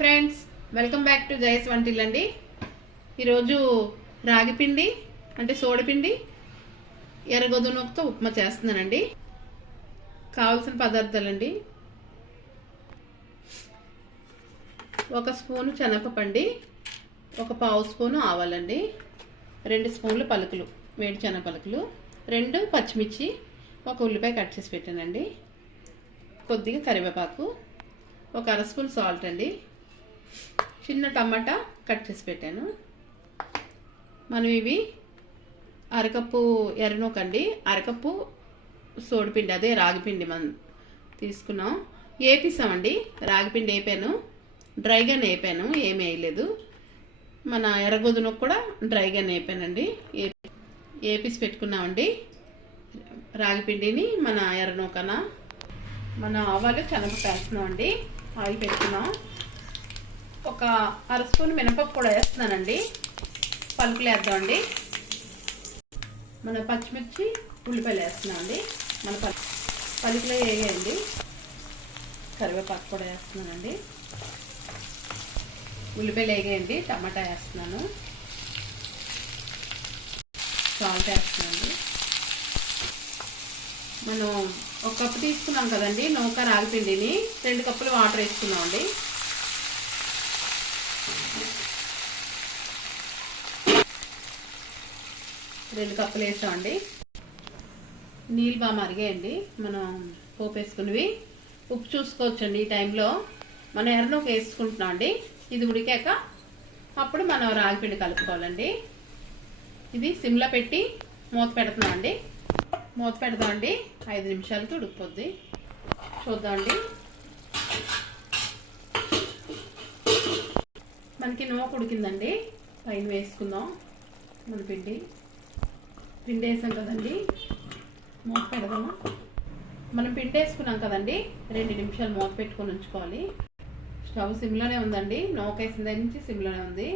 Friends, welcome back to జయ స్వంటిల్ అండి. ఈరోజు రాగిపిండి అంటే సోడిపిండి ఎర్ర గోధుమతో ఉప్మా చేస్తున్నానండి. కావాల్సిన పదార్థాలండి: 1 స్పూను శనగపండి, 1/2 స్పూను ఆవాలండి, 2 స్పూన్లు పలుకులు, వేడి శనగ పలుకులు, 2 పచ్చిమిర్చి, 1 ఉల్లిపాయ కట్ చేసి పెట్టానండి, కొద్దిగా కరివేపాకు, 1 అర స్పూన్ సాల్ట్ అండి, చిన్న టమాటా కట్ చేసి పెట్టాను. మనం ఇవి అరకప్పు ఎర్రనూకండి, అరకప్పు సోడిపిండి అదే రాగిపిండి మనం తీసుకున్నాం. వేపిస్తామండి, రాగిపిండి వేపాను, డ్రైగానే వేపాను, ఏమీ వేయలేదు. మన ఎర్రగొద్దునకు కూడా డ్రైగానే వేపానండి, వేపిసి పెట్టుకున్నామండి. రాగిపిండిని మన ఎర్రనూకన మన ఆవాలు శనగపప్పు వేస్తున్నామండి. ఆయిల్ పెట్టుకున్నాం. 1 అర స్పూన్ మినపప్పు కూడా వేస్తున్నానండి. పలుకులు వేద్దామండి. మన పచ్చిమిర్చి ఉల్లిపాయలు వేస్తున్నామండి. మన పలుకులు వేయండి. కరివేపాకు కూడా వేస్తున్నానండి. ఉల్లిపాయలు వేయండి. టమాటా వేస్తున్నాను. సాల్ట్ వేస్తున్నానండి. మనం 1 కప్పు తీసుకున్నాం కదండి నూక రాగిపిండిని, 2 కప్పులు వాటర్ వేసుకున్నామండి. రెండు కప్పులు వేసామండి. నీళ్ళు బాగా మరిగాయండి. మనం పోపు వేసుకునేవి. ఉప్పు చూసుకోవచ్చండి. ఈ టైంలో మనం ఎర్రనూక వేసుకుంటున్నాం అండి. ఇది ఉడికాక అప్పుడు మనం రాగిపిండి కలుపుకోవాలండి. ఇది సిమ్లో పెట్టి మూత పెడుతున్నామండి. మూత పెడదామండి. 5 నిమిషాలకి ఉడికిపోద్ది. చూద్దామండి. మనకి నూక ఉడికిందండి. పైన వేసుకుందాం. మన పిండి వేసాం కదండి, మూత పెడదాము. మనం పిండి వేసుకున్నాం కదండి, 2 నిమిషాలు మూత పెట్టుకొని ఉంచుకోవాలి. స్టవ్ సిమ్లోనే ఉందండి. నూక వేసిన దగ్గర నుంచి సిమ్లోనే ఉంది.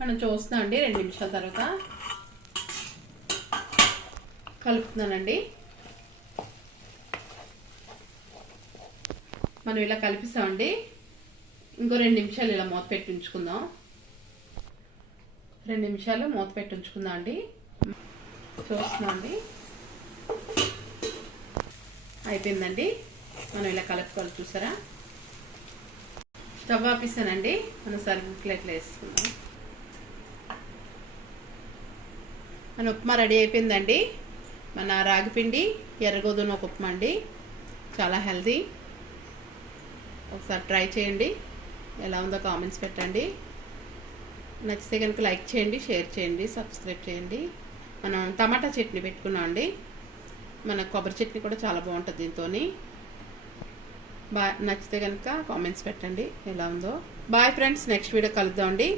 మనం చూస్తున్నాం అండి. 2 నిమిషాల తర్వాత కలుపుతున్నానండి. మనం ఇలా కలిపిస్తామండి. ఇంకో 2 నిమిషాలు ఇలా మూత పెట్టి ఉంచుకుందాం. 2 నిమిషాలు మూత పెట్టి ఉంచుకుందాం అండి. చూస్తున్నాం అండి. అయిపోయిందండి. మనం ఇలా కలుపుకోవాలి. చూసారా? స్టవ్ ఆపేసానండి. మనం సర్వింగ్ ప్లేట్లో వేసుకుందాం. మన ఉప్మా రెడీ అయిపోయిందండి. మన రాగిపిండి ఎర్రగోధుమ ఉప్మా అండి. చాలా హెల్తీ. ఒకసారి ట్రై చేయండి. ఎలా ఉందో కామెంట్స్ పెట్టండి. నచ్చితే కనుక లైక్ చేయండి, షేర్ చేయండి, సబ్స్క్రైబ్ చేయండి. మనం టమాటా చట్నీ పెట్టుకున్నాం అండి. మన కొబ్బరి చట్నీ కూడా చాలా బాగుంటుంది దీంతో. నచ్చితే కనుక కామెంట్స్ పెట్టండి ఎలా ఉందో. బాయ్ ఫ్రెండ్స్, నెక్స్ట్ వీడియో కలుద్దాం అండి.